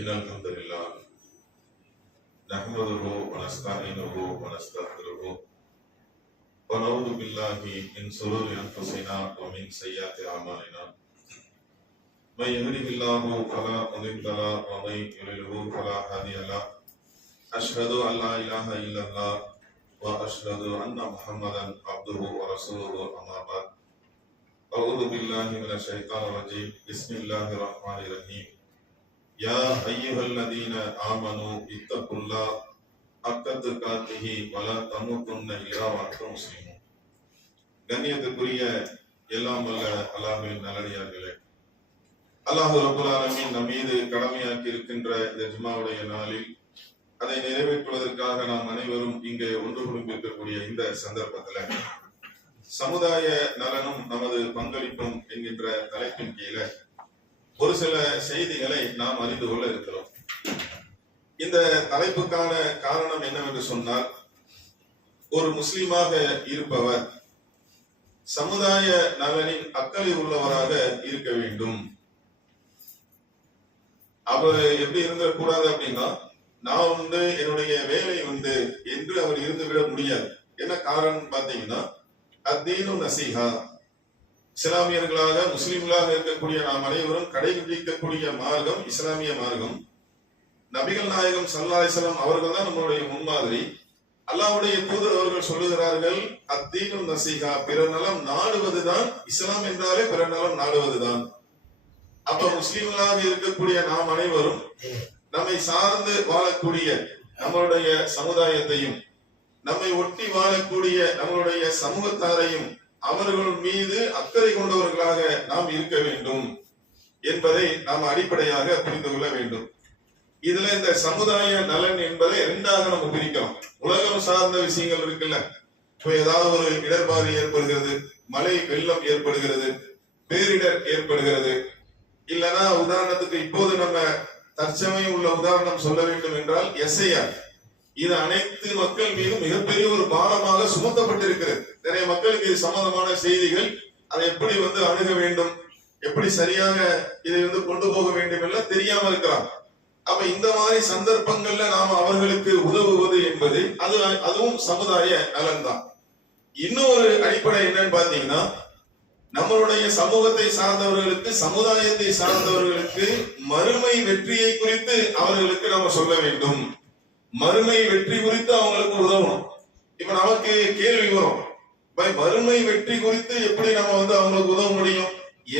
إن الحمد لله نحمده ونستعينه ونستغفره ونعوذ بالله من شرور أنفسنا ومن سيئات أعمالنا من يهده الله فلا مضل له ومن يضلل فلا هادي له أشهد أن لا إله إلا الله وأشهد أن محمدا عبده ورسوله أما بعد أعوذ بالله من الشيطان الرجيم بسم الله الرحمن الرحيم يا أيها الذين آمنوا اتقوا الله حق تقاته ولا تموتن إلا وأنتم مسلمون. கண்ணியத்துக்குரிய எல்லாம் வல்ல அல்லாஹ்வின் நல்லடியார்களே, அல்லாஹ் ரப்பல் ஆலமீன் நம் மீது கடமையாக்கி இருக்கின்ற இந்த ஜும்மாவுடைய நாளில் அதை நிறைவேற்றுவதற்காக நாம் அனைவரும் இங்கே ஒன்று கூடியிருக்கக்கூடிய இந்த சந்தர்ப்பத்தில் சமுதாய நலனும் நமது பங்களிப்பும் என்கின்ற தலைப்பின் கீழே ஒரு சில செய்திகளை நாம் அறிந்து கொள்ள இருக்கிறோம். இந்த தலைப்புக்கான காரணம் என்னவென்று சொன்னால், ஒரு முஸ்லிமாக இருப்பவர் சமுதாய நலனின் அக்கறை உள்ளவராக இருக்க வேண்டும். அவர் எப்படி இருந்துடக்கூடாது அப்படின்னா, நான் என்னுடைய வேலை என்று அவர் இருந்துவிட முடியாது. என்ன காரணம் பார்த்தீங்கன்னா, அத்தீனு நசீஹா, இஸ்லாமியர்களாக முஸ்லிம்களாக இருக்கக்கூடிய நாம் அனைவரும் கடைபிடிக்கக்கூடிய மார்க்கம் இஸ்லாமிய மார்க்கம். நபிகள் நாயகம் ஸல்லல்லாஹு அலைஹி வஸல்லம் அவர்கள் தான் நம்மளுடைய முன்மாதிரி. அல்லாஹ்வுடைய தூதர் அவர்கள் சொல்லுகிறார்கள், அத்தீனு நசீஹா, பிற நலம் நாடுவதுதான் இஸ்லாம் என்றாலே பிற நலம் நாடுவதுதான். அப்ப முஸ்லிம்களாக இருக்கக்கூடிய நாம் அனைவரும் நம்மை சார்ந்து வாழக்கூடிய நம்மளுடைய சமுதாயத்தையும் நம்மை ஒட்டி வாழக்கூடிய நம்மளுடைய சமூகத்தாரையும் அவர்கள் மீது அக்கறை கொண்டவர்களாக நாம் இருக்க வேண்டும் என்பதை நாம் அடிப்படையாக புரிந்து கொள்ள வேண்டும். இதுல இந்த சமுதாய நலன் என்பதை இரண்டாக நம்ம பிரிக்கலாம். உலகம் சார்ந்த விஷயங்கள் இருக்குல்ல, இப்போ ஏதாவது ஒரு இடர்பாடு ஏற்படுகிறது, மழை வெள்ளம் ஏற்படுகிறது, பேரிடர் ஏற்படுகிறது, இல்லைன்னா உதாரணத்துக்கு இப்போது நம்ம தற்சமயம் உள்ள உதாரணம் சொல்ல வேண்டும் என்றால் எஸ்ஐஆர், இது அனைத்து மக்கள் மீது மிகப்பெரிய ஒரு பாரமாக சுமத்தப்பட்டிருக்கிறது. நிறைய மக்களுக்கு இது சம்பந்தமான செய்திகள், அதை எப்படி அணுக வேண்டும், எப்படி சரியாக இதை கொண்டு போக வேண்டும் எல்லாம் தெரியாம இருக்கிறாங்க. அப்ப இந்த மாதிரி சந்தர்ப்பங்கள்ல நாம அவர்களுக்கு உதவுவது என்பது அதுவும் சமுதாய நலன் தான். இன்னொரு அடிப்படை என்னன்னு பாத்தீங்கன்னா, நம்மளுடைய சமூகத்தை சார்ந்தவர்களுக்கு சமுதாயத்தை சார்ந்தவர்களுக்கு மறுமை வெற்றியை குறித்து அவர்களுக்கு நாம சொல்ல வேண்டும். மறுமை வெற்றி குறித்து அவங்களுக்கு உதவணும். இப்ப நமக்கு கேள்வி வரும், மறுமை வெற்றி குறித்து எப்படி நம்ம அவங்களுக்கு உதவ முடியும்?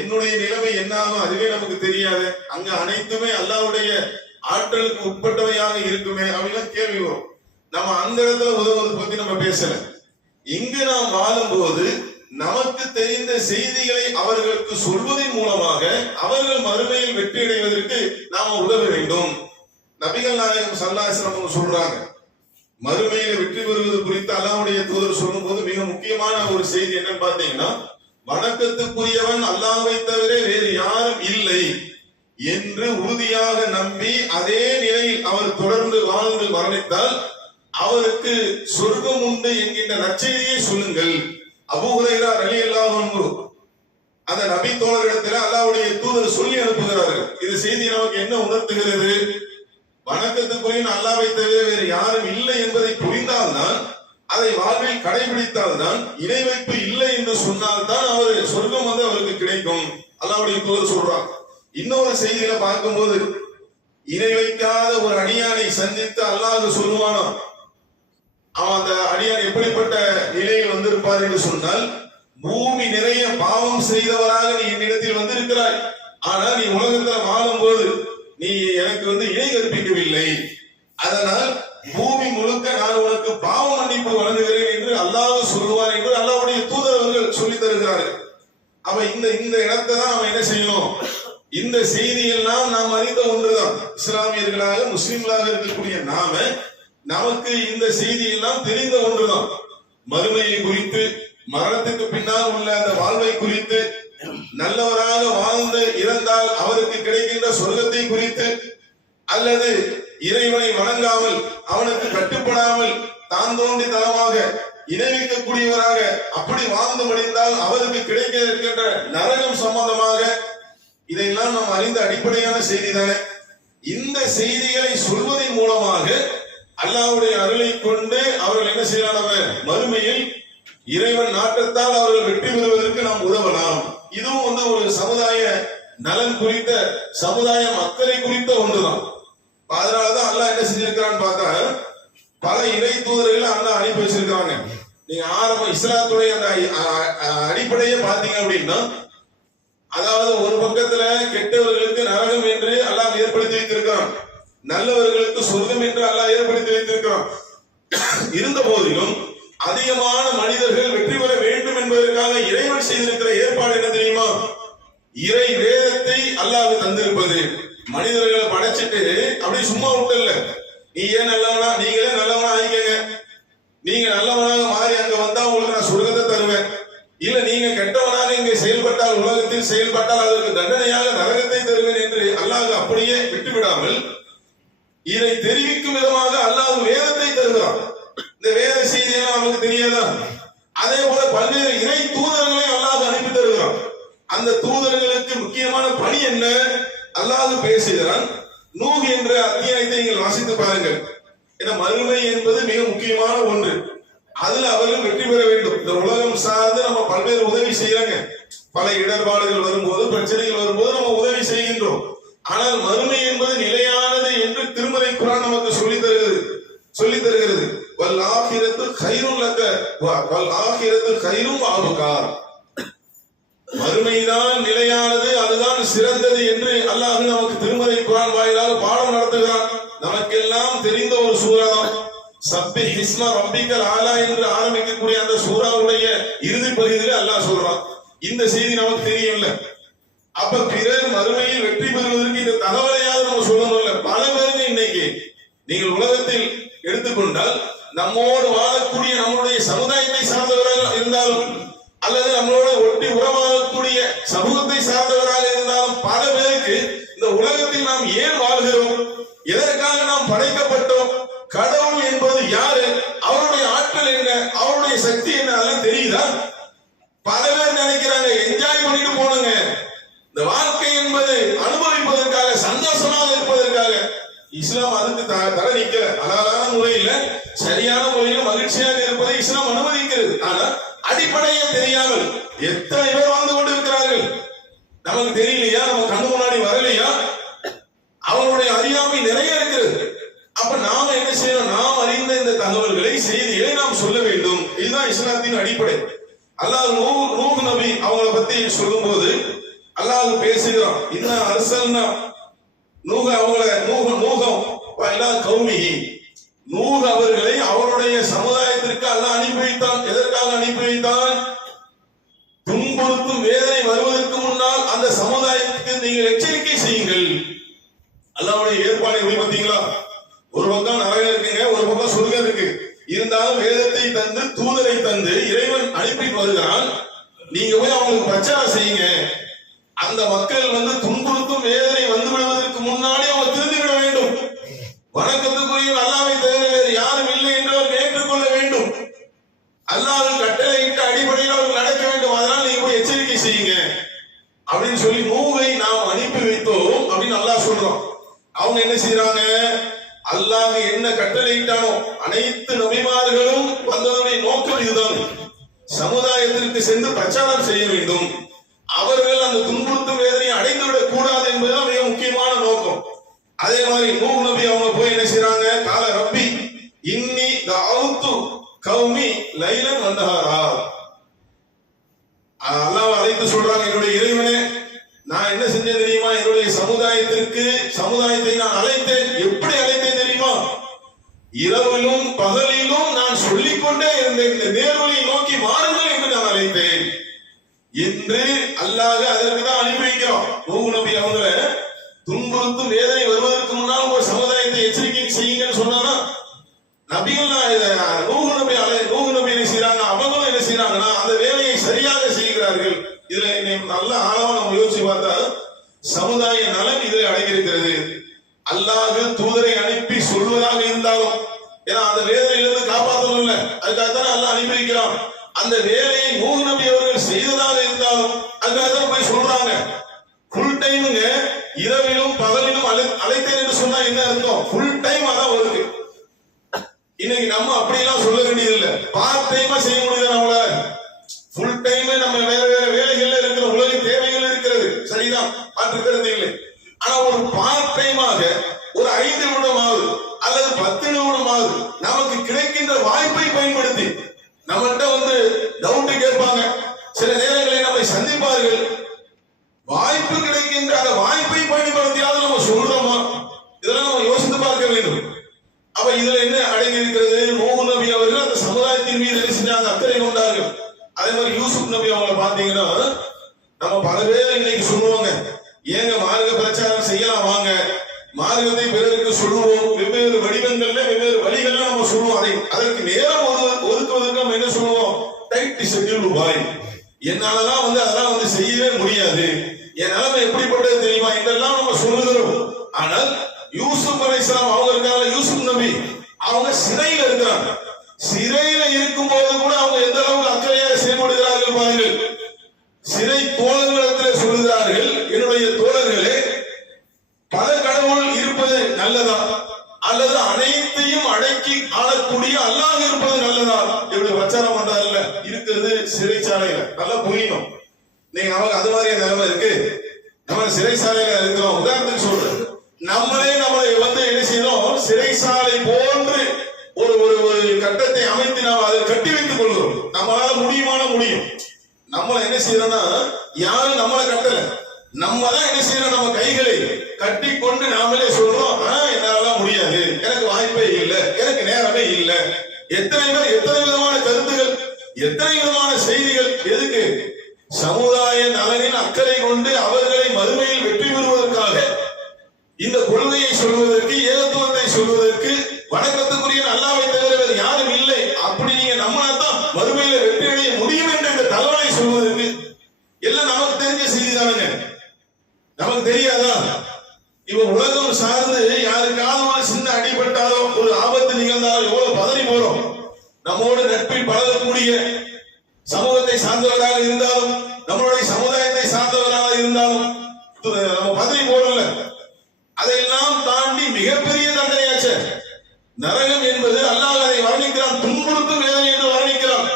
என்னுடைய நிலைமை என்ன ஆகும் அதுவே நமக்கு தெரியாது, அங்க அனைத்துமே அல்லாஹ்வுடைய ஆற்றலுக்கு உட்பட்டவையாக இருக்குமே அப்படின்னு கேள்வி வரும். நம்ம அந்த இடத்துல உதவுவது பத்தி நம்ம பேசல. இங்கு நாம் வாழும்போது நமக்கு தெரிந்த செய்திகளை அவர்களுக்கு சொல்வதன் மூலமாக அவர்கள் மறுமையில் வெற்றி அடைவதற்கு நாம உதவ வேண்டும். நபிகள் நாயகம் ஸல்லல்லாஹு அலைஹி வஸல்லம் சொல்றாங்க, மறுமையில வெற்றி பெறுவது குறித்து அல்லாஹ்வுடைய தூதர் சொல்லும் போது மிக முக்கியமான ஒரு செய்தி என்னன்னு பாத்தீங்கன்னா, வணக்கத்துக்குரியவன் அல்லாஹ்வை தவிர வேறு யாரும் இல்லை என்று உறுதியாக நம்பி அதே நிலையில் அவர் தொடர்ந்து வாழ்ந்து மரணித்தால் அவருக்கு சொர்க்கம் உண்டு என்கின்ற நற்செய்தியை சொல்லுங்கள். அபூ ஹுரைரா ரலியல்லாஹு அன்ஹு அந்த நபி தோழரிடத்தில் அல்லாஹ்வுடைய தூதர் சொல்லி அனுப்புகிறார்கள். இது செய்தி நமக்கு என்ன உணர்த்துகிறது? வணக்கத்துக்குரிய அல்லாஹ்வை தவிர வேறு யாரும் இல்லை என்பதை புரிந்தால்தான், அதை வாழ்வில் கடைபிடித்தால்தான், இணை வைப்பு இல்லை என்று சொன்னால்தான் அவர் சொர்க்கம் அவருக்கு கிடைக்கும். அல்லாஹ்வுடைய தூதர் சொல்றாங்க. இன்னொரு செய்தியில பார்க்கும்போது, இணை வைக்காத ஒரு அடியானை சந்தித்து அல்லாஹ் சொல்லுவானா, அவன் அந்த அடியான் எப்படிப்பட்ட நிலையில் வந்திருப்பார் என்று சொன்னால், பூமி நிறைய பாவம் செய்தவராக நீ என்னிடத்தில் வந்திருக்கிறாய், ஆனா நீ உலகத்துல வாழும் போது நீ எனக்கு இணை கற்பிக்கவில்லை, அதனால் பூமி முழுக்க நான் உனக்கு பாவ மன்னிப்பு வழங்குகிறேன் என்று அல்லாஹ் சொல்லுவார் என்று அல்லாஹ்வுடைய தூதர் அவர்கள் சொல்லி தருகிறார்கள். அவ இந்த இடத்தை தான் அவன் என்ன செய்யணும்? இந்த செய்தியெல்லாம் நாம் அறிந்த ஒன்றுதான். இஸ்லாமியர்களாக முஸ்லிம்களாக இருக்கக்கூடிய நமக்கு இந்த செய்தியெல்லாம் தெரிந்த ஒன்றுதான். மறுமையை குறித்து, மரணத்துக்கு பின்னால் உள்ள அந்த வாழ்வை குறித்து, நல்லவராக வாழ்ந்து இறந்தால் அவருக்கு கிடைக்கின்ற சொர்க்கத்தை குறித்து, அல்லது இறைவனை வணங்காமல் அவனுக்கு கட்டுப்படாமல் தான் தோன்றி தளமாக இணைவிக்கக்கூடியவராக அப்படி வாழ்ந்து முடிந்தால் அவருக்கு கிடைக்க இருக்கின்ற நரகம் சம்பந்தமாக இதையெல்லாம் நாம் அறிந்த அடிப்படையான செய்தி தானே. இந்த செய்திகளை சொல்வதன் மூலமாக அல்லாஹ்வுடைய அருளை கொண்டு அவர்கள் என்ன செய்யலாம், மறுமையில் இறைவன் நாட்டத்தால் அவர்கள் வெற்றி பெறுவதற்கு நாம் உதவலாம். இதுவும் ஒரு சமுதாய நலன் குறித்த, சமுதாயம் அக்கறை குறித்த ஒன்றுதான். அதனாலதான் அல்லாஹ் என்ன செஞ்சிருக்கிறான்னு பார்த்தா, பல இறை தூதர்களை அல்லாஹ் அனுப்பி வச்சிருக்காங்க. நீங்க ஆரம்ப இஸ்லாத்துடைய அந்த அடிப்படையே பாத்தீங்க அப்படின்னா, அதாவது ஒரு பக்கத்துல கெட்டவர்களுக்கு நரகம் என்று அல்லாஹ் ஏற்படுத்தி வைத்திருக்கிறான், நல்லவர்களுக்கு சொர்க்கம் என்று அல்லாஹ் ஏற்படுத்தி வைத்திருக்கிறான். இருந்த போதிலும் அதிகமான மனிதர்கள் வெற்றி பெற வேண்டும் என்பதற்காக இறைவன் செய்திருக்கிற ஏற்பாடு என்ன தெரியுமா? இறை வேதத்தை அல்லாஹ் தந்திருப்பது. மனிதர்களை படைச்சிட்டு அப்படி சும்மா விட்டல, நீ ஏன் நல்லவனா, நீங்களே நல்லவனா ஆகிக்கங்க, நீங்க நல்லவனாக மாறி அங்க வந்தா உங்களுக்கு நான் சொர்க்கத்தை தருவேன், இல்ல நீங்க கெட்டவனாக இங்கே செயல்பட்டால், உலகத்தில் செயல்பட்டால் அதற்கு தண்டனையாக நரகத்தை தருவேன் என்று அல்லாஹ் அப்படியே விட்டுவிடாமல் இதை தெரிவிக்கும் விதமாக அல்லாஹ் வேதத்தை தருகிறான். இந்த வேத செய்தியெல்லாம் நமக்கு தெரியாதா? அதே போல பல்வேறு இறை தூதர்களை அல்லாஹ் அனுப்பி தருகிறான். அந்த தூதர்களுக்கு முக்கியமான பணி என்ன? அல்லாஹ் பேசுகிறான். நூஹ் என்ற அத்தியாயத்தை நீங்கள் வாசித்து பாருங்கள். ஏன்னா மறுமை என்பது மிக முக்கியமான ஒன்று. அதுல அவர்கள் வெற்றி பெற வேண்டும். இந்த உலகம் சார்ந்து நம்ம பல்வேறு உதவி செய்யறாங்க. பல இடர்பாடுகள் வரும்போது, பிரச்சனைகள் வரும்போது நம்ம உதவி செய்கின்றோம். ஆனால் மறுமை என்பது நிலையானது என்று திருமறை குர்ஆன் நமக்கு சொல்லி தருகிறது. வல் ஆகிரத்து கைரும் லக்க வல் ஆகிரத்து கைரும் வஅபகா. மறுமைதான் நிலையானது, அதுதான் சிறந்தது என்று அல்லாஹ் நமக்கு திருமறை குர்ஆன் வாயிலாக பாடம் நடத்துகிறான். நமக்கெல்லாம் தெரிந்த ஒரு சூரா தான் சப்பிஹ் இஸ்ம ரப்பிக்கல் ஆலா என்று ஆரம்பிக்கக்கூடிய அந்த சூராவுடைய இறுதி பகுதியில் அல்லாஹ் சொல்றான். இந்த செய்தி நமக்கு தெரியவில்லை. அப்ப பிறர் மறுமையில் வெற்றி பெறுவதற்கு இந்த தகவலையாவது நம்ம சொல்லணும்ல. பல பேருக்கு இன்னைக்கு நீங்கள் உலகத்தில் எடுத்துக்கொண்டால், நம்மோடு வாழக்கூடிய நம்மளுடைய சமுதாயத்தை சார்ந்தவராக இருந்தாலும் அல்லது நம்மளோட ஒட்டி உறவாகக்கூடிய சமூகத்தை சார்ந்தவராக இருந்தாலும் பல பேருக்கு இந்த உலகத்தில் நாம் ஏன் வாழ்கிறோம், எதற்காக நாம் படைக்கப்பட்டோம், கடவுள் என்பது யாரு, அவருடைய ஆற்றல் என்ன, அவருடைய சக்தி என்ன, அதெல்லாம் தெரியுதா? பல பேர் நினைக்கிறாங்க என்ஜாய் பண்ணிட்டு போனுங்க, இந்த வாழ்க்கை என்பது அனுபவிப்பதற்காக, சந்தோஷமாக இருப்பதற்காக. இஸ்லாம் அதுக்கு தடை நிக்கல. அழகான முறையில, சரியான முறையில மகிழ்ச்சியாக இருப்பதை இஸ்லாம் அனுமதிக்கிறது. ஆனா அடிப்படையே தெரியாமல் எத்தனை பேர் வாழ்ந்து கொண்டு இருக்கிறார்கள். நமக்கு தெரியலையா? நம்ம கண்ணு முன்னாடி வரலையா? அவங்களுடைய அறியாமை நிறைய இருக்கிறது. அப்ப நாம என்ன செய்யணும்? நாம் அறிந்த இந்த தகவல்களை, செய்திகளை நாம் சொல்ல வேண்டும். இதுதான் இஸ்லாத்தின் அடிப்படை. அல்லாஹ் நூஹ் நபி அவங்களை பத்தி சொல்லும் போது அல்லாஹ் பேசுகிறான். இன்ன அர்சல்னா நூஹ் அவங்களை நூஹ் அவர்களை அவருடைய சமுதாயத்திற்கு அல்லாஹ் அனுப்பி வைத்தான். எதற்காக அனுப்பி வைத்தான்? துன்புறுத்தும் வேதனை வருவதற்கு முன்னால் அந்த சமுதாயத்துக்கு நீங்கள் எச்சரிக்கை செய்யுங்கள். அல்லாஹ்வுடைய ஏற்பாடு எப்படி பார்த்தீங்களா? ஒரு பக்கம் நரகம் இருக்குங்க, ஒரு பக்கம் சொர்க்கம் இருக்கு. இருந்தாலும் வேதத்தை தந்து, தூதரை தந்து இறைவன் அனுப்பி வருகிறான். நீங்க போய் அவங்களுக்கு பிரச்சாரம் செய்யுங்க. அந்த மக்கள் துன்புறுத்தும் வேதனை வந்து விடுவதற்கு முன்னாடி அவங்க திருந்தி விட வேண்டும். வணக்கத்துக்குரிய அல்லாஹ்வை தவிர வேறு யாரும் இல்லை என்று அவர்கள் ஏற்றுக்கொள்ள வேண்டும். அல்லாஹ் கட்டளையிட்ட அடிப்படையில் அவர்கள் நடக்க வேண்டும். அதனால் நீங்க போய் எச்சரிக்கை செய்யுங்க அப்படின்னு சொல்லி நூஹை நாம் அனுப்பி வைத்தோம் அப்படின்னு அல்லாஹ் சொல்றோம். அவங்க என்ன செய்யறாங்க? அல்லாஹ் என்ன கட்டளையிட்டானோ அனைத்து நபிமார்களும் வந்ததுடைய நோக்கம் இதுதான். சமுதாயத்திற்கு சென்று பிரச்சாரம் செய்ய வேண்டும். அவர்கள் அந்த துன்புறுத்தும் வேதனையை அடைந்துவிடக் கூடாது என்பதுதான் மிக முக்கியமான நோக்கம். அதே மாதிரி நூஹ் நபி அவங்க போய் என்ன செய்யறாங்க? கால ரப்பி இன்னி தஅவுது கௌமி லைலன் வந்தஹாரா. அல்லாஹ் அழைத்து சொல்றாங்க, என்னுடைய இறைவனே நான் என்ன செஞ்சேன் தெரியுமா? என்னுடைய சமுதாயத்தை நான் அழைத்தேன். எப்படி அழைத்தேன் தெரியுமா? இரவிலும் பகலிலும் நான் சொல்லிக்கொண்டே இருந்தேன், இந்த நேர்வழியை நோக்கி மாறுங்கள் என்று நான் அழைத்தேன் என்று அல்லாஹ் அதற்கு தான் அனுப்பி வைக்கிறோம். நூஹ் நபி அவங்களை துன்புறுத்தும் வேதனை வருவதற்கு முன்னால் ஒரு சமுதாயத்தை எச்சரிக்கை செய்யுங்கன்னு சொன்னா, நபிகள் நூஹ் நபி என்ன செய்யறாங்க? அவங்களும் என்ன செய்யறாங்கன்னா அந்த வேலையை சரியாக செய்கிறார்கள். இதுல நல்ல ஆழமா நம்ம யோசிச்சு பார்த்தா சமுதாய நலன் இதில் அடங்கியிருக்கிறது. அல்லாஹ் தூதரை அனுப்பி சொல்வதாக இருந்தாலும், ஏன்னா அந்த வேதனையிலிருந்து காப்பாற்றணும் இல்ல, அதுக்காகத்தான் அல்லாஹ் அனுப்பி வைக்கிறான். அந்த வேலையை நூஹ் நபி அவர்கள் செய்ததாக இருந்தாலும் அதுக்காக போய் சொல்றாங்க. ஃபுல் டைமுங்க இரவிலும் பகலிலும் அழைத்தேன் என்று சொன்னா என்ன அர்த்தம்? ஃபுல் டைம் அதான் ஒர்க். இன்னைக்கு நம்ம அப்படியெல்லாம் சொல்ல வேண்டியது இல்ல, பார்ட் டைமா செய்ய முடியுது நம்மளால. ஃபுல் டைமே நம்ம வேற வேற வேலைகள்ல இருக்கிற உலக தேவைகள் இருக்கிறது, சரிதான், மாற்றுக்கிறது இல்லை. ஆனா ஒரு பார்ட் டைமாக ஒரு 5 நிமிடமாவது அல்லது 10 நிமிடமாவது நமக்கு கிடைக்கின்ற வாய்ப்பை பயன்படுத்தி, நம்மகிட்ட டவுட் கேட்பாங்க, சில நேரங்களில் நம்மை சந்திப்பார்கள். வாய்ப்பு கிடைக்கின்ற அந்த வாய்ப்பை பயன்படுத்தியாவது நம்ம சொல்றோமா? இதெல்லாம் நம்ம யோசித்து பார்க்க வேண்டும். அப்ப இதுல என்ன அடங்கி இருக்கிறது? நூஹ் நபி அவர்கள் அந்த சமுதாயத்தின் மீது என்ன செஞ்சாங்க? அக்கறை கொண்டார்கள். அதே மாதிரி யூசுப் நபி அவங்களை பாத்தீங்கன்னா, நம்ம பல பேர் இன்னைக்கு சொல்லுவாங்க, ஏங்க மார்க்க பிரச்சாரம் செய்யலாம் வாங்க, மார்க்கத்தை பிறருக்கு சொல்லுவோம், வெவ்வேறு வடிவங்கள்ல வெவ்வேறு வழிகள்ல நம்ம சொல்லுவோம். அதற்கு நேரம் ஒதுக்குவதற்கு நம்ம என்ன சொல்லுவோம்? டைட் ஷெட்யூல் பாய், என்னாலலாம் அதெல்லாம் செய்யவே முடியாது, என் நிலைமை எப்படிப்பட்டது தெரியுமா, இதெல்லாம் நம்ம சொல்லுகிறோம். ஆனால் யூசுப் அலைஹிஸ்ஸலாம் அவங்க இருக்காங்க, யூசுப் நபி அவங்க சிறையில இருக்கிறாங்க. சிறையில இருக்கும் போது கூட அவங்க எந்த அளவுக்கு அக்கறையாக செயல்படுகிறார்கள் பாருங்கள். சிறை தோழர்களிடத்தில் சொல்லுகிறார்கள், என்னுடைய தோழர்களே, பல கடவுள் இருப்பது நல்லதா அல்லது அனைத்தையும் அடக்கி ஆளக்கூடிய அல்லாஹ் இருப்பது நல்லதா? இப்படி பிரச்சாரம் பண்றாருல்ல, இருக்கிறது சிறைச்சாலையில. நல்லா புரியணும், நீங்க நமக்கு அது மாதிரியே நிலைமை இருக்கு, நம்ம சிறைச்சாலையில இருக்கிறோம். உதாரணத்துக்கு சொல்றேன், நம்மளை என்ன செய்யணும்? சிறைச்சாலை போன்று ஒரு ஒரு கட்டத்தை அமைத்து நாம் அதை கட்டி வைத்துக் கொள்கிறோம். நம்மளால முடியும். நம்மள என்ன செய்யறோம்னா, யாரும் நம்மளை கட்டல, நம்ம தான் என்ன செய்யறோம்? நம்ம கைகளை கட்டி கொண்டு நாமளே சொல்றோம், என்னால முடியாது, எனக்கு வாய்ப்பே இல்லை, எனக்கு நேரமே இல்லை. எத்தனை பேர் எத்தனை விதமான கருத்துகள், எத்தனை விதமான செய்திகள். எதுக்கு? சமுதாய நலனின் அக்கறை கொண்டு அவர்களை மறுமையில் வெற்றி பெறுவதற்காக, இந்த கொள்கையை சொல்வதற்கு, ஏகத்துவத்தை சொல்வதற்கு, வணக்கத்துக்குரிய அல்லாஹ்வை தவிர வேறு யாரும் இல்லை, அப்படி நீங்க நம்மளாதான் மறுமையில வெற்றி அடைய முடியும் என்ற இந்த தகவலை சொல்வதற்கு. எல்லாம் நமக்கு தெரிஞ்ச செய்தி தானுங்க, நமக்கு தெரியாதா? இப்ப உலகம் சார்ந்து யாருக்காவது சின்ன அடிபட்டாலோ ஒரு ஆபத்து நிகழ்ந்தாலும் எவ்வளவு பதறி போறோம். நம்மோடு நட்பில் பழகக்கூடிய சமூகத்தை சார்ந்தவராக இருந்தாலும், நம்மளுடைய சமுதாயத்தை சார்ந்தவராக இருந்தாலும் நம்ம பதறி போறோம்ல. அதையெல்லாம் தாண்டி மிகப்பெரிய தண்டனையாச்சு நரகம் என்பது. அல்லாஹ் அதை வர்ணிக்கிறான், துன்புறுத்தும் வேதனை என்று வர்ணிக்கிறான்.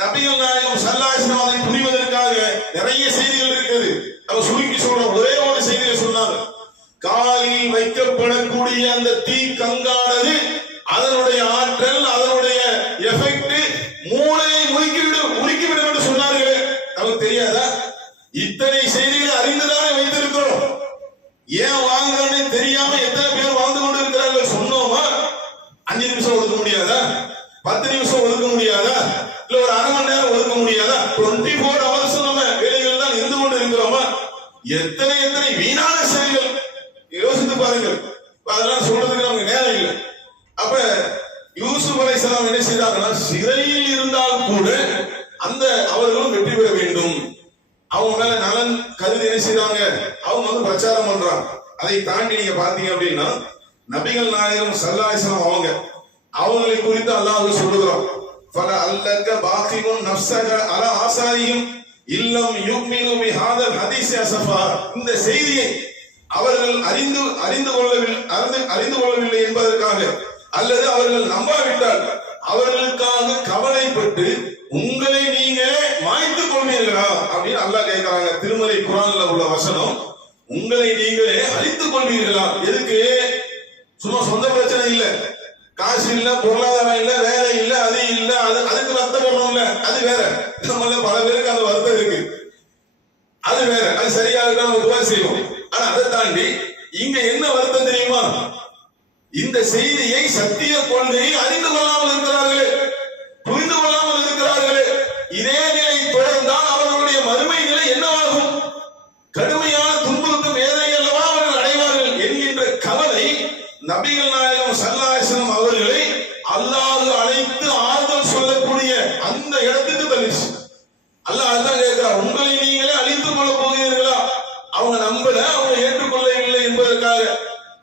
நபிகள் நாயகம் ஸல்லல்லாஹு அலைஹி வஸல்லம் அதை புரிவதற்காக நிறைய செய்திகள் இருக்கிறது. நம்ம சுருக்கி சொல்றோம், ஒரே ஒரு செய்தியை சொன்னாங்க. காலில் வைக்கப்படக்கூடிய அந்த தீ கங்கானது, அதனுடைய ஆற்றல், அதனுடைய எஃபெக்ட் மூளையை முறுக்கிவிடும் என்று சொன்னார்களே, நமக்கு தெரியாதா? இத்தனை செய்திகளை அறிந்துதானே வைத்திருக்கிறோம். ஏன் வாங்குறோன்னு தெரியாம எத்தனை பேர் வாழ்ந்து கொண்டு இருக்கிறார்கள். சொன்னோமா? 5 நிமிஷம் ஒதுக்க முடியாதா? 10 நிமிஷம் ஒதுக்க முடியாதா? இல்ல ஒரு அரை மணி நேரம் ஒதுக்க முடியாதா? 24 hours நம்ம வேலைகள் தான் இருந்து கொண்டு இருக்கிறோமா? எத்தனை வீணான செயல்கள் யோசித்து பாருங்கள். அதெல்லாம் சொல்றதுக்கு நமக்கு நேரம் இல்லை. அப்ப யூசுப் அலைஹிஸ்ஸலாம் என்ன செய்தாங்கன்னா, சிறையில் இருந்தால் கூட அந்த அவர்களும் வெற்றி பெற வேண்டும், அவங்க மேல நலன் கருதி என்ன செய்றாங்க? அவங்க பிரச்சாரம் பண்றாங்க. அதை தாண்டி நீங்க பாத்தீங்க அப்படின்னா, நபிகள் நாயகம் ஸல்லல்லாஹு அலைஹி வஸல்லம் அவங்களை குறித்து அல்லாஹ் சொல்லுகிறான், ஃபல அல்லக பாகிமுன் நஃப்ஸக அலா ஆசாரிஹிம் இல்லம் யுமினு பிஹாதல் ஹதீஸ் அஸஃபா. இந்த செய்தியை அவர்கள் அறிந்து கொள்ளவில்லை என்பதற்காக, அல்லது அவர்கள் நம்பாவிட்டால் அவர்களுக்காக கவலைப்பட்டு உங்களை நீங்க மாய்த்துக் கொள்வீர்களா அப்படின்னு அல்லாஹ் கேட்கிறாங்க. திருமலை குர்ஆன்ல உள்ள வசனம், உங்களை நீங்களே அழித்துக் கொள்வீர்களா? எதுக்கு? சும்மா சொந்த பிரச்சனை இல்ல, காசு இல்ல, பொருளாதாரம் இல்ல, வேலை இல்ல, அது இல்ல, அதுக்கு வருத்தம் பண்ணணும்ல, அது வேற. நம்மள பல பேருக்கு அந்த வருத்தம் இருக்கு, அது வேற, அது சரியா இருக்கா நம்ம துவா செய்வோம். ஆனா அதை தாண்டி இங்க என்ன வருத்தம் தெரியுமா? இந்த செய்தியை, சத்திய கொள்கையை அறிந்து கொள்ளாமல் இருக்கிறார்களே, புரிந்து கொள்ளாமல் இருக்கிறார்களே. இதே நிலை தொடர்ந்தால் அவர்களுடைய மறுமை நிலை என்னவாகும்? கடுமையான துன்புறுத்தும் வேதனை அல்லவா அவர்கள் அடைவார்கள் என்கின்ற கவலை நபிகள் நாயகம் ஸல்லல்லாஹு அலைஹி வஸல்லம் அவர்களை அல்லாஹ் அழைத்து ஆறுதல் சொல்லக்கூடிய அந்த இடத்துக்கு தள்ளிச்சு. அல்லாஹ் அதான் கேட்கிறார், உங்களை நீங்களே அழித்துக் கொள்ள போகிறீர்களா? அவங்க நம்பல, அவங்க ஏற்றுக்கொள்ளவில்லை என்பதற்காக.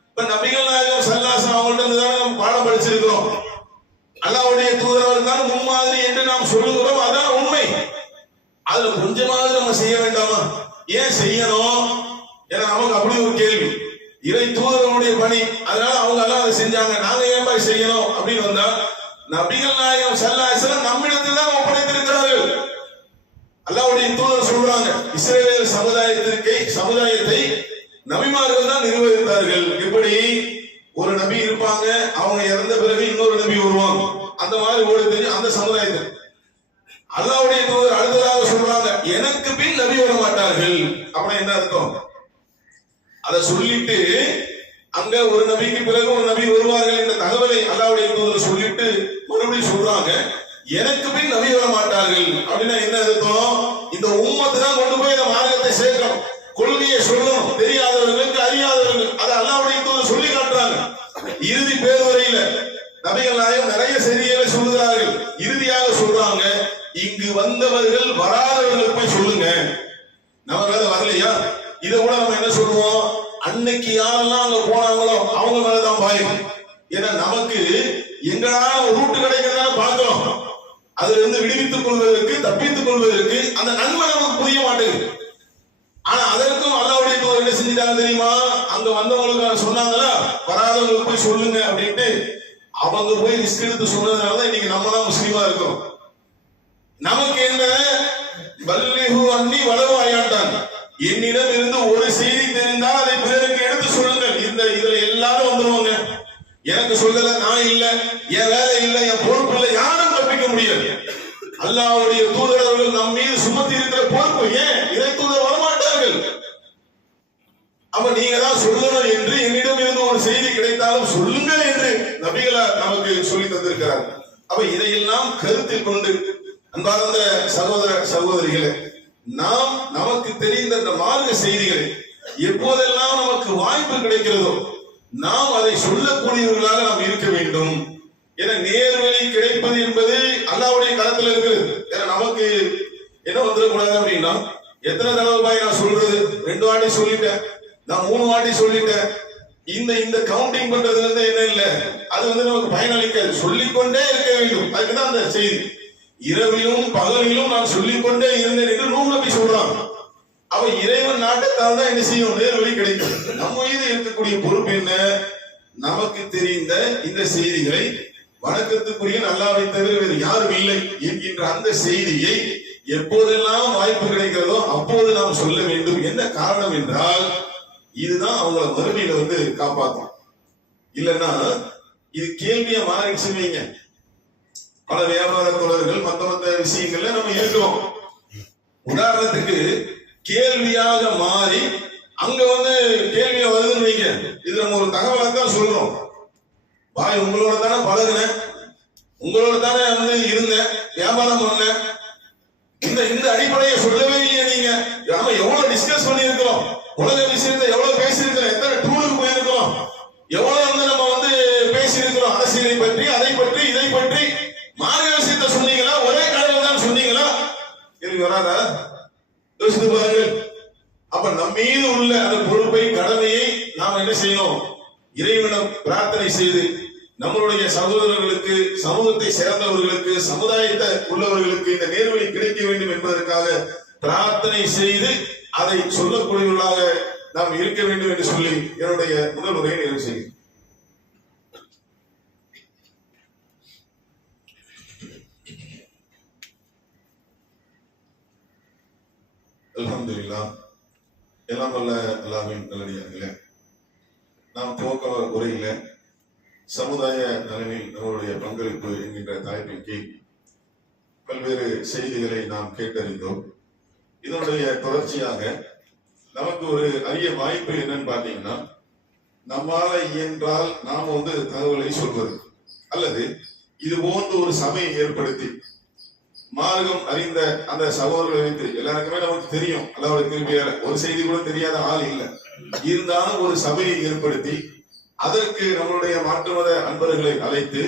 இப்ப நபிகள் நாயகம் ஸல்லல்லாஹு அலைஹி வஸல்லம் அவங்கள்ட்ட தானே நம்ம பாடம் படிச்சிருக்கிறோம். அல்லாஹ்வுடைய தூதரவர் தான் முன்மாதிரி என்று நாம் சொல்லுகிறோம், அதான் உண்மை. அதுல கொஞ்சமாவது நம்ம செய்ய வேண்டாமா? ஏன் செய்யணும்? ஏன்னா நமக்கு அப்படி ஒரு கேள்வி. இறை தூதர்களுடைய பணி, அதனால அவங்க எல்லாம் அதை செஞ்சாங்க, நாங்க ஏன் போய் செய்யணும் அப்படின்னு வந்தா நபிகள் நாயகம் ஸல்லல்லாஹு அலைஹி வஸல்லம் நம்மிடத்தில் தான் ஒப்படைத்திருக்கிறார்கள். அல்லாஹ்வுடைய தூதர் சொல்றாங்க, இஸ்ரவேல் சமுதாயத்தை நபிமார்கள் தான் நிர்வகித்தார்கள். எப்படி ஒரு நபி இருப்பாங்க, அவங்க இறந்த பிறகு இன்னொரு நபி வருவாங்க, அந்த மாதிரி ஓடுது அந்த சமுதாயத்தில். அல்லாஹ்வுடைய தூதர் அடுத்ததாக சொல்றாங்க, எனக்கு பின் நபி வர மாட்டார்கள். அப்படின்னா என்ன அர்த்தம்? அதை சொல்லிட்டு அங்க ஒரு நபிக்கு பிறகு ஒரு நபி வருவார்கள் என்ற தகவலை அல்லாஹ்வுடைய தூதர் சொல்லிட்டு மறுபடியும் சொல்றாங்க, எனக்கு பின் நபி வர மாட்டார்கள். அப்படின்னா என்ன அர்த்தம்? இந்த உம்மத்து தான் கொண்டு போய் இந்த மார்க்கத்தை சேர்க்கணும், கொள்கையை சொல்லணும், தெரியாதவர்களுக்கு அறியாதவர்கள், அதை அல்லாஹ்வுடைய தூதர் சொல்லி காட்டுறாங்க. இறுதி பேருரையில நபிகள் நாயகம் நிறைய செய்திகளை சொல்லுகிறார்கள். இறுதியாக சொல்றாங்க, இங்கு வந்தவர்கள் வராதவர்கள் போய் சொல்லுங்க. நம்ம வேற வரலையா? இதை கூட நம்ம என்ன சொல்லுவோம், அன்னைக்கு யாரெல்லாம் அங்க போனாங்களோ அவங்க மேலதான் பாயும். ஏன்னா நமக்கு எங்களால ரூட்டு கிடைக்கிறதா பார்க்கிறோம், அதுல இருந்து விடுவித்துக் கொள்வதற்கு, தப்பித்துக் கொள்வதற்கு அந்த நன்மை நமக்கு புரிய மாட்டேங்குது. ஆனா அதற்கும் அல்லாஹ்வுடைய தூதர் என்ன செஞ்சிட்டாங்க தெரியுமா? அங்க வந்தவங்களுக்கு சொன்னாங்களா, வராதவங்களுக்கு போய் சொல்லுங்க அப்படின்ட்டு அவங்க போய் ரிஸ்க் எடுத்து சொன்னதுனாலதான் இன்னைக்கு நம்ம தான் முஸ்லீமா இருக்கிறோம். நமக்கு என்ன, பல்லிஹு அன்னி வலவு ஆயாட்டாங்க, என்னிடம் இருந்து ஒரு செய்தி தெரிந்தால் அதை பிறருக்கு எடுத்து சொல்லுங்கள். இதுல எல்லாரும் வந்துருவாங்க, எனக்கு சொல்லல, நான் இல்ல, என் வேலை இல்ல, என் பொறுப்பு இல்ல, யாரும் தப்பிக்க முடியாது. அல்லாஹ்வுடைய தூதரவர்கள் நம் மீது சுமத்தி இருக்கிற பொறுப்பு. ஏன் இறை தூதர் வரமாட்டார்கள்? அப்ப நீங்க தான் சொல்லணும் என்று, என்னிடம் இருந்து ஒரு செய்தி கிடைத்தாலும் சொல்லுங்கள் என்று நபிகளார் நமக்கு சொல்லி தந்திருக்கிறார். அப்ப இதையெல்லாம் கருத்தில் கொண்டு அன்பார்ந்த சகோதர சகோதரிகளே, நாம் நமக்கு தெரிந்த அந்த மார்க்க செய்திகளை எப்போதெல்லாம் நமக்கு வாய்ப்பு கிடைக்கிறதோ நாம் அதை சொல்லக்கூடியவர்களாக நாம் இருக்க வேண்டும். ஏன்னா நேர்வழி கிடைப்பது என்பது அல்லாஹ்வுடைய கரத்தில் இருக்கிறது. ஏன்னா நமக்கு என்ன வந்துடக்கூடாது அப்படின்னா, எத்தனை தடவை பாய் நான் சொல்றது, 2 வாட்டி சொல்லிட்டேன், நான் 3 வாட்டி சொல்லிட்டேன், இந்த கவுண்டிங் பண்றது வந்து என்ன இல்ல, அது வந்து நமக்கு பயனளிக்காது. சொல்லிக்கொண்டே இருக்க வேண்டும், அதுக்குதான் அந்த செய்தி. இரவிலும் பகலிலும் நான் சொல்லிக்கொண்டே இருந்தேன் என்று நூல் நபி சொல்றாங்க. அவ இறைவன் நாட்டத்தால் தான் என்ன செய்யும், நேர்வழி கிடைக்கும். நம்ம மீது இருக்கக்கூடிய பொறுப்பு என்ன, நமக்கு தெரிந்த இந்த செய்திகளை வணக்கத்துக்குரிய அல்லாஹ்வை தவிர வேறு யாரும் இல்லை என்கின்ற அந்த செய்தியை எப்போதெல்லாம் வாய்ப்பு கிடைக்கிறதோ அப்போது நாம் சொல்ல வேண்டும். என்ன காரணம் என்றால், இதுதான் அவங்கள மறுமையில வந்து காப்பாற்றும். இல்லைன்னா இது கேள்வியா மாறிடுச்சு வைங்க, பல வியாபார தொழில்கள் மத்த விஷயங்கள்ல நம்ம இருக்கிறோம். உதாரணத்துக்கு கேள்வியாக மாறி அங்க வந்து கேள்வியா வருதுன்னு வைங்க, இது நம்ம ஒரு தகவலை தான் சொல்றோம். பாய் உங்களோட தானே பழகுனேன், உங்களோட தானே வந்து இருந்தேன், வியாபாரம் பண்ணேன், இந்த அடிப்படையை சொல்லவே இல்லையே நீங்க. நாம எவ்வளவு டிஸ்கஸ் பண்ணி இருக்கிறோம், உலக விஷயத்தை எவ்வளவு பேசியிருக்கிறோம், எத்தனை டூருக்கு போயிருக்கிறோம், எவ்வளவு வந்து நம்ம வந்து பேசி இருக்கிறோம், அரசியலை பற்றி, அதை பற்றி, இதை பற்றி. மார்க்க விஷயத்தை சொன்னீங்களா, ஒரே கடவுள் தான் சொன்னீங்களா? கேள்வி வராதா? யோசித்து பாருங்கள். அப்ப நம் மீது உள்ள அந்த பொறுப்பை, கடமையை நாம் என்ன செய்யணும், இறைவனிடம் பிரார்த்தனை செய்து நம்மளுடைய சகோதரர்களுக்கு, சமூகத்தை சேர்ந்தவர்களுக்கு, சமுதாயத்தை உள்ளவர்களுக்கு இந்த நேர்வழி கிடைக்க வேண்டும் என்பதற்காக பிரார்த்தனை செய்து அதை சொல்லக்கூடியவர்களாக நாம் இருக்க வேண்டும் என்று சொல்லி என்னுடைய முதல் உரையை நிறைவு செய்கிறேன். அல்ஹம்துலில்லாஹ். எல்லாம் வல்ல அல்லாஹ்வின் நல்லடியார்களே, நாம் துவக்க உரையில சமுதாய நலனில் நம்மளுடைய பங்களிப்பு என்கின்ற தலைப்பின் கீழ் பல்வேறு செய்திகளை நாம் கேட்டறிந்தோம். இதனுடைய தொடர்ச்சியாக நமக்கு ஒரு அரிய வாய்ப்பு என்னன்னு பாத்தீங்கன்னா, நம்மால இயன்றால் நாம் வந்து தகவலை சொல்வது, அல்லது இது போன்ற ஒரு சபையை ஏற்படுத்தி மார்க்கம் அறிந்த அந்த சகோதரர்களை வைத்து, எல்லாருக்குமே நமக்கு தெரியும் அல்லாஹ்வுடைய கிருபையால ஒரு செய்தி கூட தெரியாத ஆள் இல்லை, இருந்தாலும் ஒரு சபையை ஏற்படுத்தி அதற்கு நம்மளுடைய மாற்று மத அன்பர்களை அழைத்து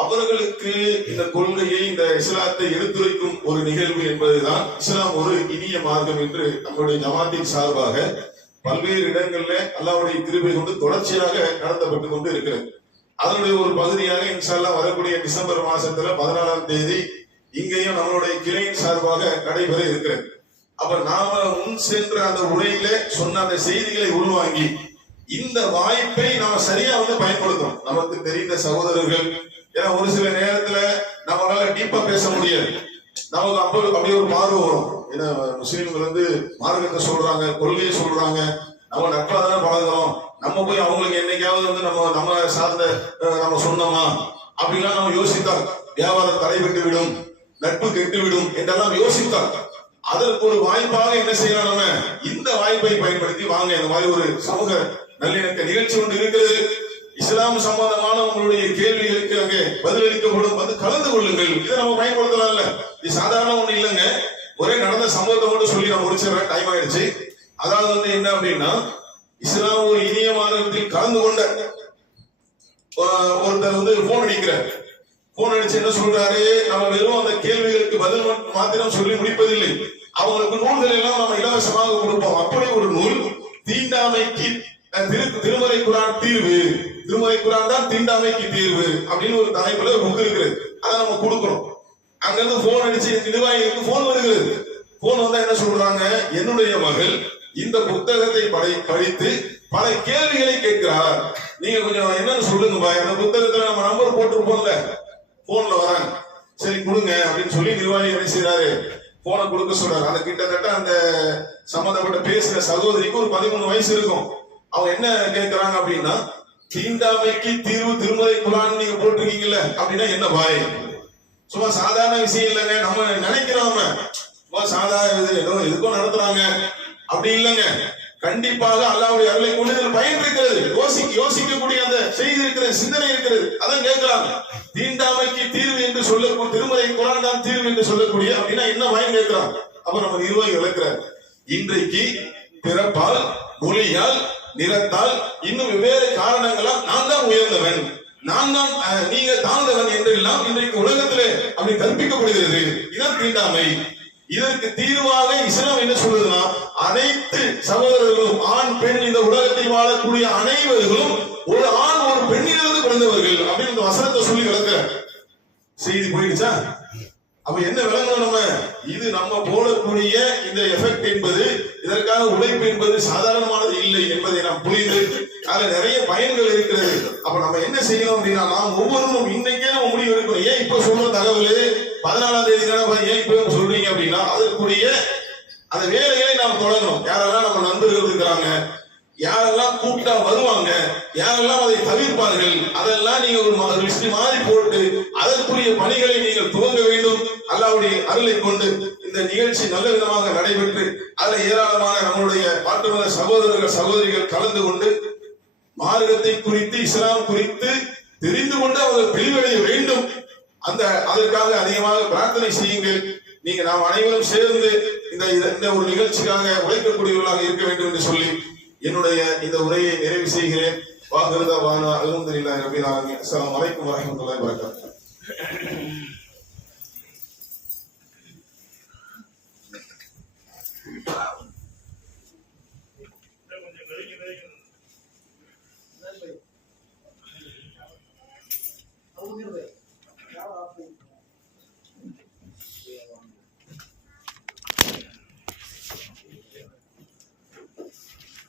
அவர்களுக்கு இந்த கொள்கையை, இந்த இஸ்லாத்தை எடுத்துரைக்கும் ஒரு நிகழ்வு என்பதுதான் இஸ்லாம் ஒரு இனிய மார்க்கம் என்று நம்மளுடைய ஜமாத்தின் சார்பாக பல்வேறு இடங்கள்ல அல்லாஹ்வுடைய கிருபை கொண்டு தொடர்ச்சியாக நடத்தப்பட்டு கொண்டு இருக்கிறது. அதனுடைய ஒரு பகுதியாக இன்ஷா அல்லாஹ் வரக்கூடிய டிசம்பர் மாசத்துல 14ஆம் தேதி இங்கேயும் நம்மளுடைய கிளையின் சார்பாக நடைபெற இருக்கிறது. அப்ப நாம முன் சென்ற அந்த உரையில சொன்ன அந்த செய்திகளை உள்வாங்கி இந்த வாய்ப்பை நாம சரியா பயன்படுத்தணும். நமக்கு தெரிந்த சகோதரர்கள், ஏன்னா ஒரு சில நேரத்துல நம்மளால டீப்பா பேச முடியாது, நமக்கு அப்படியே ஒரு பார்வை வரும். ஏன்னா முஸ்லீம்கள் மார்க்கத்தை சொல்றாங்க, கொள்கையை சொல்றாங்க, நம்ம நட்பா தானே பழகுறோம், நம்ம போய் அவங்களுக்கு என்னைக்காவது நம்ம சார்ந்த நம்ம சொன்னோமா அப்படிலாம் நம்ம யோசித்தால் வியாபாரம் தடைபட்டு விடும், நட்பு கெட்டுவிடும் என்றெல்லாம் யோசித்தால் அதற்கு ஒரு வாய்ப்பாக என்ன செய்யலாம், நம்ம இந்த வாய்ப்பை பயன்படுத்தி வாங்க, இந்த மாதிரி ஒரு சமூக நல்லிணக்க நிகழ்ச்சி ஒன்று இருக்கிறது, இஸ்லாம் சம்பந்தமான உங்களுடைய கேள்விகளுக்கு அங்கே பதிலளிக்கப்படும், கலந்து கொள்ளுங்கள். இதை நம்ம பயன்படுத்தலாம்ல, இது சாதாரண ஒண்ணு இல்லைங்க. ஒரே நடந்த சம்பவத்தை மட்டும் சொல்லி நான் முடிச்சிடறேன், டைம் ஆயிடுச்சு. அதாவது என்ன அப்படின்னா, இஸ்லாம் ஒரு இனிய மாதத்தில் கலந்து கொண்ட ஒருத்தர் போன் அடிக்கிறார். போன் அடிச்சு என்ன சொல்றாரு, நம்ம வெறும் அந்த கேள்விகளுக்கு பதில் மாத்திரம் சொல்லி முடிப்பதில்லை, அவங்களுக்கு நூல்கள் எல்லாம் நம்ம இலவசமாக கொடுப்போம். அப்படி ஒரு நூல் தீண்டாமைக்கு திருமறை குரான் தீர்வு, திருமறை குரான் தான் தீண்டாமைக்கு தீர்வு அப்படின்னு ஒரு தலைப்புல ஒரு புக் இருக்குது, அதை நம்ம கொடுக்கிறோம். அங்க இருந்து போன் அடிச்சு நிர்வாகிகளுக்கு போன் வருகிறது. போன் வந்தா என்ன சொல்றாங்க, என்னுடைய மகள் இந்த புத்தகத்தை படித்து பல கேள்விகளை கேட்கிறார், நீங்க கொஞ்சம் என்னன்னு சொல்லுங்க, அந்த புத்தகத்துல நம்ம நம்பர் போட்டுருப்போம்ல, போன்ல வராங்க, சரி கொடுங்க அப்படின்னு சொல்லி நிர்வாகி என்ன செய்யறாரு, போனை கொடுக்க சொல்றாரு. அந்த கிட்டத்தட்ட அந்த சம்பந்தப்பட்ட பேசுற சகோதரிக்கு ஒரு 13 வயசு இருக்கும். அவங்க என்ன கேட்கிறாங்க அப்படின்னா, தீண்டாமைக்கு தீர்வு திருமறை குரான் நீங்க போட்டிருக்கீங்கல்ல அப்படின்னா என்ன பாய், சும்மா சாதாரண விஷயம் இல்லைங்க, நம்ம நினைக்கிறோம் சாதாரண ஏதோ எதுக்கும் நடத்துறாங்க, அப்படி இல்லைங்க. கண்டிப்பாக அல்லாஹ்வுடைய அருளை கொண்டு இதில் பயன் இருக்கிறது, யோசிக்கக்கூடிய அந்த செய்தி இருக்கிறது, சிந்தனை இருக்கிறது, அதான் கேட்கிறாங்க. தீண்டாமைக்கு தீர்வு என்று சொல்லக்கூடிய திருமறை குரான் தான் தீர்வு என்று சொல்லக்கூடிய அப்படின்னா என்ன பயன் கேட்கிறாங்க. அப்ப நம்ம நிர்வாகி விளக்குறாரு, இன்றைக்கு பிறப்பால், மொழியால், நிறத்தால், இன்னும் வெவ்வேறு காரணங்களால் நான் தான் உயர்ந்தவன், நான் தான் நீங்க தாழ்ந்தவன் என்றெல்லாம் இன்றைக்கு உலகத்திலே அப்படி கற்பிக்கப்படுகிறது. இதான் தீண்டாமை. இதற்கு தீர்வாக இஸ்லாம் என்ன சொல்லுதுன்னா, அனைத்து சகோதரர்களும் ஆண் பெண் இந்த உலகத்தில் வாழக்கூடிய அனைவர்களும் ஒரு ஆண் ஒரு பெண்ணிலிருந்து பிறந்தவர்கள் அப்படின்னு இந்த வசனத்தை சொல்லி விளக்குற செய்தி போயிடுச்சா. அப்ப என்ன விளங்கணும், நம்ம இது நம்ம போடக்கூடிய இந்த எஃபெக்ட் என்பது, இதற்கான உழைப்பு என்பது சாதாரணமானது இல்லை என்பதை நாம் புரிந்து அதுல நிறைய பயன்கள் இருக்கிறது. அப்ப நம்ம என்ன செய்யணும் அப்படின்னா, நாம் ஒவ்வொருவரும் இன்னைக்கே நம்ம முடிவு எடுக்கணும். ஏன் இப்ப சொல்ற தகவல் 14ஆம் தேதி தானே, ஏன் இப்ப சொல்றீங்க அப்படின்னா, அதற்குரிய அந்த வேலைகளை நாம் தொடங்கணும். யாரெல்லாம் நம்ம நண்பர்கள் இருக்கிறாங்க, யாரெல்லாம் கூப்பிட்டா வருவாங்க, யாரெல்லாம் அதை தவிர்ப்பார்கள், அதெல்லாம் நீங்க ஒரு லிஸ்ட் மாதிரி போட்டு அதற்குரிய பணிகளை நீங்கள் துவங்க வேண்டும். அல்லாஹ்வுடைய அருளை கொண்டு இந்த நிகழ்ச்சி நல்ல விதமாக நடைபெற்று அதில் ஏராளமான நம்மளுடைய மாற்றுமத சகோதரர்கள் சகோதரிகள் கலந்து கொண்டு மார்க்கத்தை குறித்து, இஸ்லாம் குறித்து தெரிந்து கொண்டு அவர்கள் தெளிவடைய வேண்டும். அதற்காக அதிகமாக பிரார்த்தனை செய்யுங்கள். நீங்க நாம் அனைவரும் சேர்ந்து இந்த ஒரு நிகழ்ச்சிக்காக உழைக்கக்கூடியவர்களாக இருக்க வேண்டும் என்று சொல்லி என்னுடைய இந்த உரையை நிறைவு செய்கிறேன். வாஹிரு வானா அல்ஹம்துலில்லாஹி ரப்பில் ஆலமீன். அஸ்ஸலாமு அலைக்கும் வரஹ்மத்துல்லாஹி வபரகாத்துஹு.